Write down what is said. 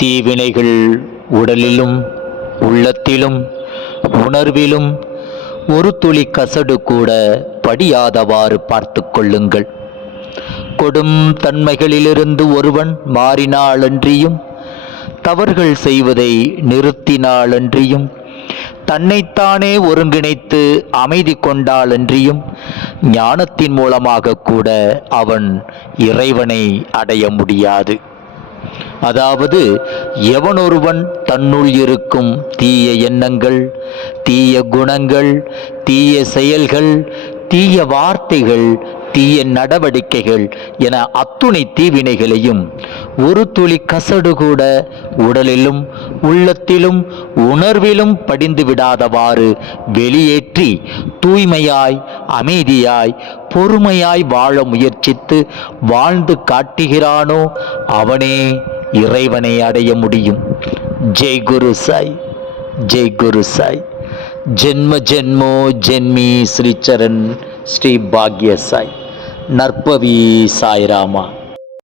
தீவினைகள் உடலிலும் உள்ளத்திலும் உணர்விலும் ஒரு துளி கசடு கூட படியாதவாறு பார்த்து கொள்ளுங்கள். கொடும் தன்மைகளிலிருந்து ஒருவன் மாறினாலன்றியும், தவறுகள் செய்வதை நிறுத்தினாலன்றியும், தன்னைத்தானே ஒருங்கிணைத்து அமைதி கொண்டாலன்றியும், ஞானத்தின் மூலமாக கூட அவன் இறைவனை அடைய முடியாது. அதாவது எவனொருவன் தன்னுள் இருக்கும் தீய எண்ணங்கள், தீய குணங்கள், தீய செயல்கள், தீய வார்த்தைகள், தீய நடவடிக்கைகள் என அத்துணை தீவினைகளையும் ஒரு துளி கசடு கூட உடலிலும் உள்ளத்திலும் உணர்விலும் படிந்து விடாதவாறு வெளியேற்றி தூய்மையாய், அமைதியாய், பொறுமையாய் வாழ முயற்சித்து வாழ்ந்து காட்டுகிறானோ அவனே இறைவனை அடைய முடியும். ஜெய் குரு சாய், ஜெய் குரு சாய். ஜென்ம ஜென்மோ ஜென்மி ஸ்ரீ சரண் ஸ்ரீ பாக்ய சாய். நற்பவி சாய்ராமா.